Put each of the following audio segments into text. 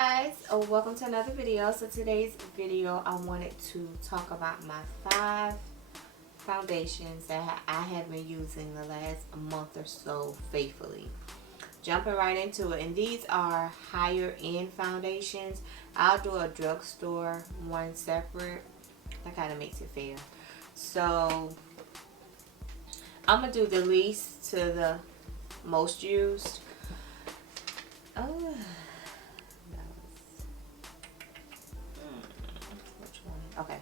Guys, welcome to another video. So today's video I wanted to talk about my 5 foundations that I have been using the last month or so faithfully. Jumping right into it, and these are higher end foundations. I'll do a drugstore one separate. That kind of makes it fair. So I'm gonna do the least to the most used. Okay,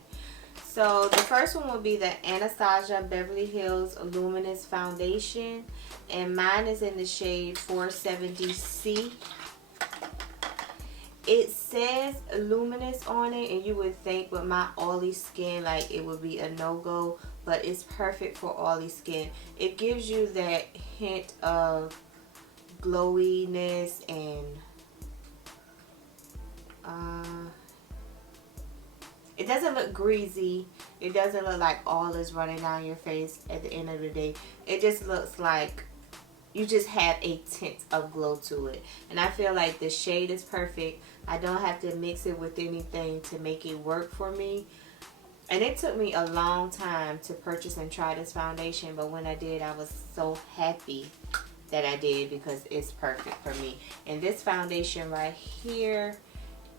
so the first one will be the Anastasia Beverly Hills Luminous Foundation, and mine is in the shade 470C. It says Luminous on it, and you would think with my oily skin like it would be a no-go, but it's perfect for oily skin. It gives you that hint of glowiness and it doesn't look greasy. It doesn't look like all is running down your face at the end of the day. It just looks like you just have a tint of glow to it. And I feel like the shade is perfect. I don't have to mix it with anything to make it work for me. And it took me a long time to purchase and try this foundation, but when I did, I was so happy that I did because it's perfect for me. And this foundation right here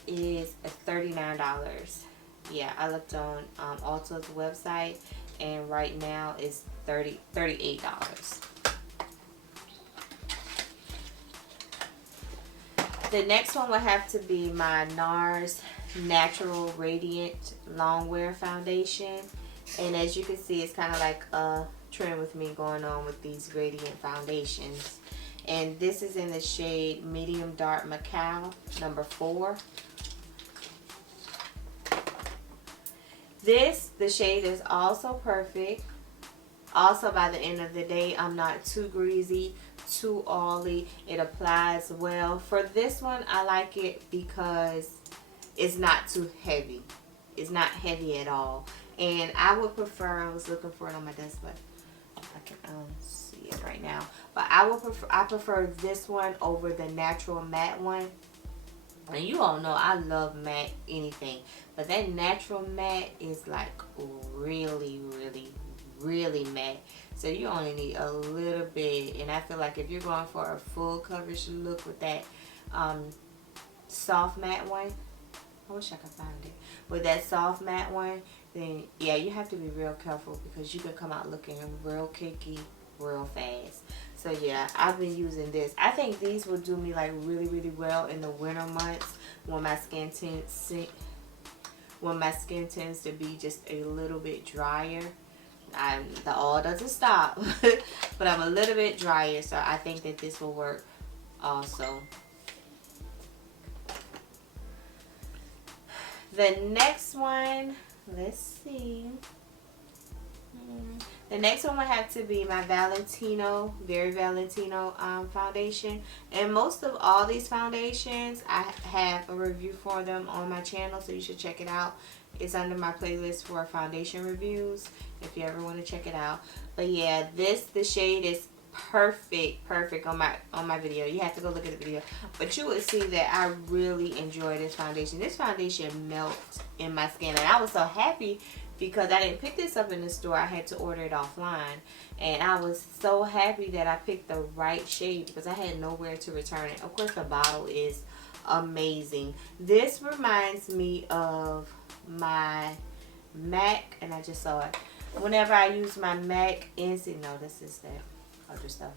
is $39. Yeah, I looked on Ulta's website, and right now it's $38. The next one would have to be my Nars Natural Radiant Longwear Foundation. And as you can see, it's kind of like a trend with me going on with these radiant foundations. And this is in the shade Medium Dark Macao, number 4. The shade is also perfect. Also, by the end of the day, I'm not too greasy, too oily. It applies well. For this one, I like it because it's not too heavy. It's not heavy at all. And I would prefer, I was looking for it on my desk, but I can see it right now. But I prefer this one over the natural matte one. And you all know I love matte anything, but that natural matte is like really matte, so you only need a little bit. And I feel like if you're going for a full coverage look with that soft matte one, I wish I could find it, with that soft matte one, then yeah, you have to be real careful because you can come out looking real cakey real fast. So yeah, I've been using this. I think these will do me like really well in the winter months when my skin tends to be just a little bit drier. The oil doesn't stop, but I'm a little bit drier, so I think that this will work also. The next one, let's see. The next one would have to be my Vey Valentino foundation. And most of all these foundations, I have a review for them on my channel, so you should check it out. It's under my playlist for foundation reviews if you ever want to check it out. But yeah, the shade is perfect on my video. You have to go look at the video, but you would see that I really enjoy this foundation. This foundation melts in my skin, and I was so happy because I didn't pick this up in the store. I had to order it offline, and I was so happy that I picked the right shade because I had nowhere to return it. Of course, the bottle is amazing. This reminds me of my MAC, and I just saw it. Whenever I use my MAC NC, no, this is that other stuff.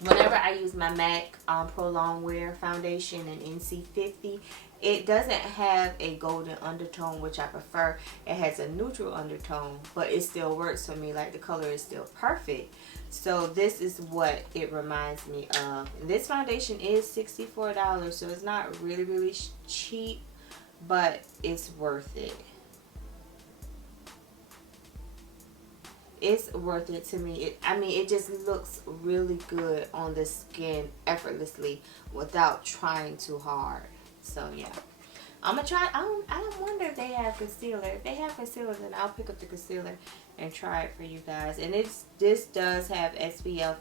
Whenever I use my MAC Pro Longwear Foundation in NC50, it doesn't have a golden undertone, which I prefer. It has a neutral undertone, but it still works for me. Like, the color is still perfect. So this is what it reminds me of. And this foundation is $64, so it's not really cheap, but it's worth it. It's worth it to me. I mean, it just looks really good on the skin effortlessly without trying too hard. So yeah, I'm gonna try. I wonder if they have concealer. If they have concealer, then I'll pick up the concealer and try it for you guys. And this does have SPF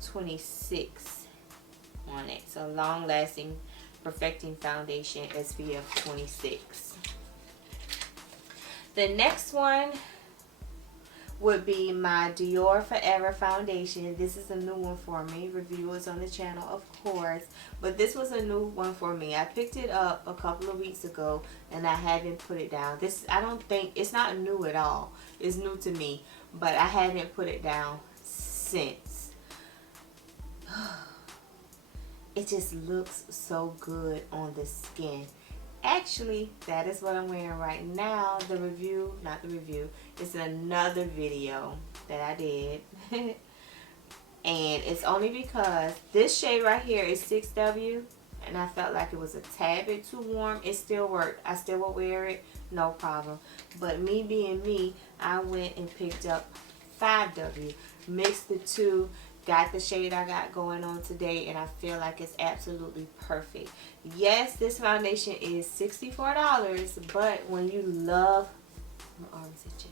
26 on it, so long lasting Perfecting Foundation SPF 26. The next one would be my Dior Forever Foundation. This is a new one for me. Reviewers on the channel, of course. But this was a new one for me. I picked it up a couple of weeks ago and I haven't put it down. This, I don't think, it's not new at all. It's new to me. But I haven't put it down since. It just looks so good on the skin. Actually, that is what I'm wearing right now. The review, not the review, it's another video that I did. And it's only because this shade right here is 6W. And I felt like it was a tad bit too warm. It still worked. I still will wear it, no problem. But me being me, I went and picked up 5W. Mixed the two. Got the shade I got going on today, and I feel like it's absolutely perfect. Yes, this foundation is $64, but when you love, my arms itching.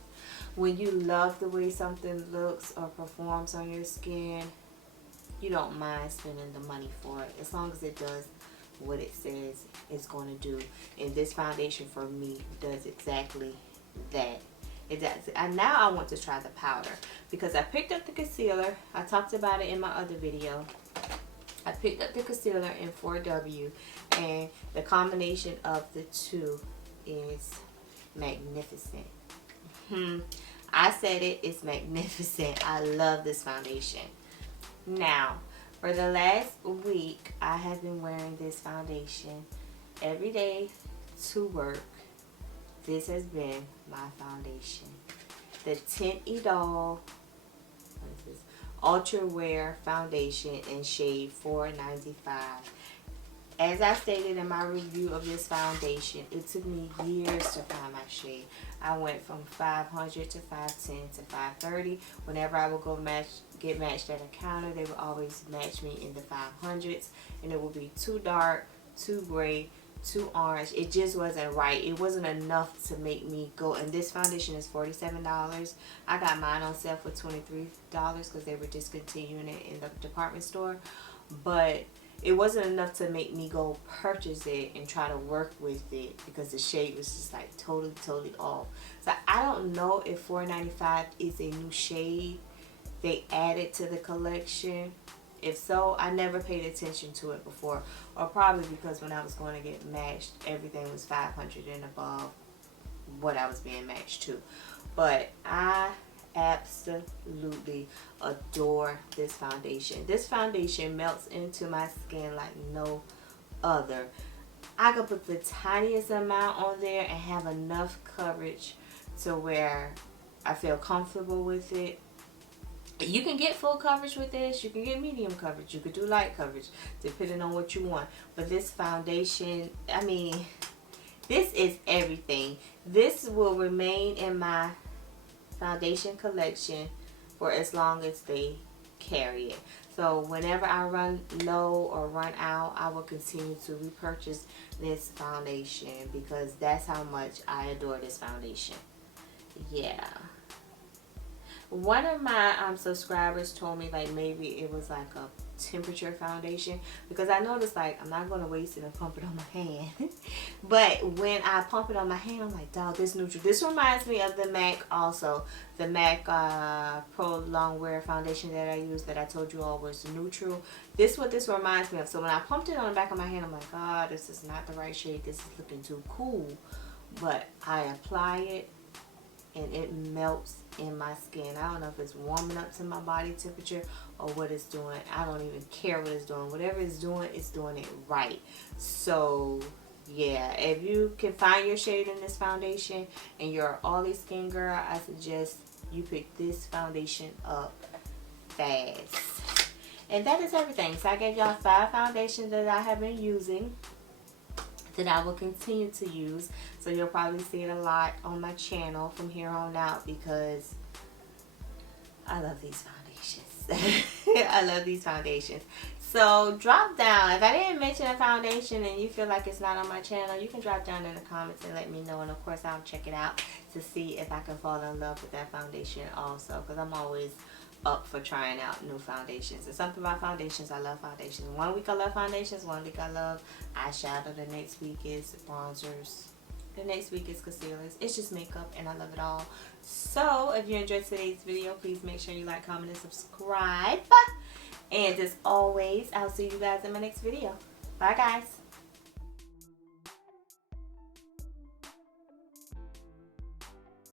When you love the way something looks or performs on your skin, you don't mind spending the money for it, as long as it does what it says it's going to do. And this foundation for me does exactly that. It does. And now I want to try the powder, because I picked up the concealer. I talked about it in my other video. I picked up the concealer in 4W, and the combination of the two is magnificent. I said it, it's magnificent. I love this foundation. Now, for the last week, I have been wearing this foundation every day to work. This has been my foundation. The Teint Idole, what is this? Ultra Wear Foundation in shade 495. As I stated in my review of this foundation, it took me years to find my shade. I went from 500 to 510 to 530. Whenever I would go get matched at a counter, they would always match me in the 500s. And it would be too dark, too gray, too orange. It just wasn't right. It wasn't enough to make me go. And this foundation is $47. I got mine on sale for $23 because they were discontinuing it in the department store. But it wasn't enough to make me go purchase it and try to work with it, because the shade was just like totally off. So I don't know if $4.95 is a new shade they added to the collection. If so, I never paid attention to it before, or probably because when I was going to get matched, everything was 500 and above what I was being matched to. But I absolutely adore this foundation. This foundation melts into my skin like no other. I could put the tiniest amount on there and have enough coverage to where I feel comfortable with it. You can get full coverage with this. You can get medium coverage. You could do light coverage, depending on what you want. But this foundation, I mean, this is everything. This will remain in my foundation collection for as long as they carry it. So whenever I run low or run out, I will continue to repurchase this foundation, because that's how much I adore this foundation. Yeah. One of my subscribers told me like maybe it was like a temperature foundation, because I noticed like I'm not going to waste it and pump it on my hand. But when I pump it on my hand, I'm like, dog, this neutral. This reminds me of the MAC also. The MAC Pro Longwear Foundation that I use, that I told you all was neutral. This is what this reminds me of. So when I pumped it on the back of my hand, I'm like, ah, this is not the right shade. This is looking too cool. But I apply it and it melts in my skin. I don't know if it's warming up to my body temperature or what it's doing. I don't even care what it's doing. Whatever it's doing it right. So yeah, if you can find your shade in this foundation and you're an oily skin girl, I suggest you pick this foundation up fast. And that is everything. So I gave y'all 5 foundations that I have been using, that I will continue to use. So you'll probably see it a lot on my channel from here on out, because I love these foundations. I love these foundations. So drop down. If I didn't mention a foundation and you feel like it's not on my channel, you can drop down in the comments and let me know. And of course, I'll check it out to see if I can fall in love with that foundation also, because I'm always up for trying out new foundations. There's something about foundations. I love foundations. One week I love foundations. One week I love eyeshadow. The next week is bronzers. The next week is concealers. It's just makeup and I love it all. So if you enjoyed today's video, please make sure you like, comment, and subscribe. And as always, I'll see you guys in my next video. Bye guys.